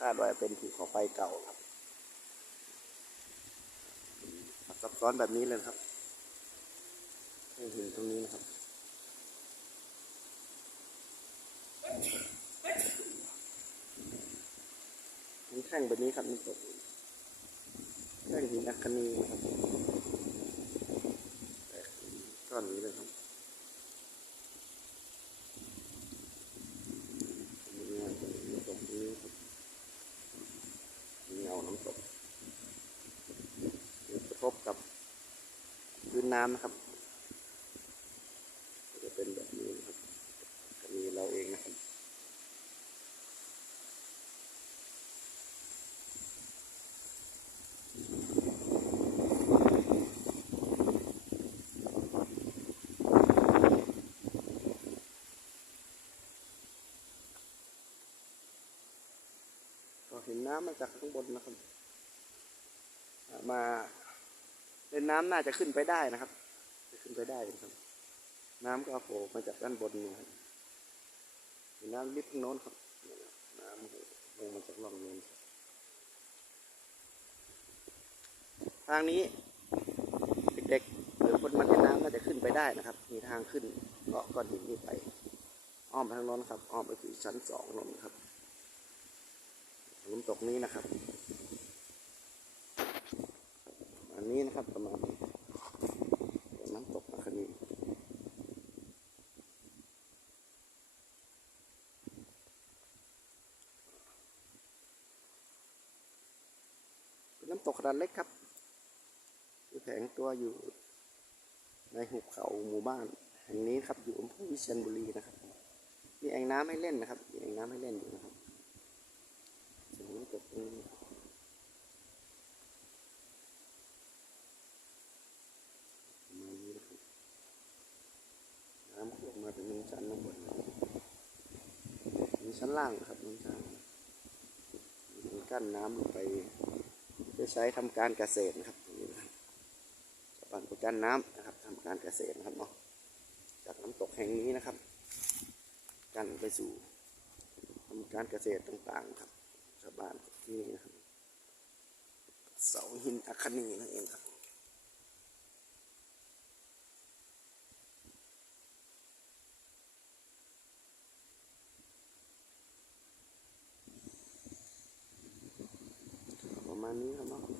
คาดว่าเป็นภูเขาไฟเก่าครับซับซ้อนแบบนี้เลยครับให้เห็นตรงนี้นะครับมีแท่งแบบนี้ครับน้ำตกแท่งหินอัคนีนะครับแต่ก้อนนี้เลยครับมีเงาน้ำตกนี้ครับมีเงาน้ำตกกระทบกับพื้ น้ำนะครับ จะเป็นแบบนี้นะครับก็มีเราเองนะครับก็เห็นน้ำมาจากข้างบนนะครับ มา เล่นน้ำน่าจะขึ้นไปได้นะครับ จะขึ้นไปได้นะครับ น้ำก็โผล่มาจากด้านบนนี่ครับเห็นน้ำลิบข้างโน้นครับ น้ำลงมาจากร่องนู้ทางนี้เด็กๆหรือคนมาเล่นน้ำน่าจะขึ้นไปได้นะครับ มีทางขึ้นเกาะก้อนหินนี้ไป อ้อมทางโน้นครับ อ้อมไปถึงชั้นสองน้นครับน้ำตกนี้นะครับ นี้นะครับประมาณนี้น้ำตกนะครับนี้น้ำตกขนาดเล็กครับแฝงตัวอยู่ในหุบเขาหมู่บ้านแห่งนี้ครับอยู่อำเภอวิเชียรบุรีนะครับ มีแอ่งน้ำให้เล่นนะครับมีแอ่งน้ำให้เล่นอยู่นะครับถึงน้ำตกตรงนี้ประมาณนี้นะครับน้ำท่วมมาถึงชั้นข้างบนมี ชั้นล่างครับมีชั้นมีกั้นน้ำลงไปเพื่อใช้ทำการเกษตรนะครับตรงนี้นะครับชาวบ้านไปกั้นน้ำนะครับทำการเกษตรนะครับเนาะจากน้ำตกแห่งนี้นะครับ กั้นไปสู่ทำการเกษตรต่างๆครับชาวบ้านที่นี่นะครับ เสาหินอัคคนีนั่นเองครับ 没什么 nama.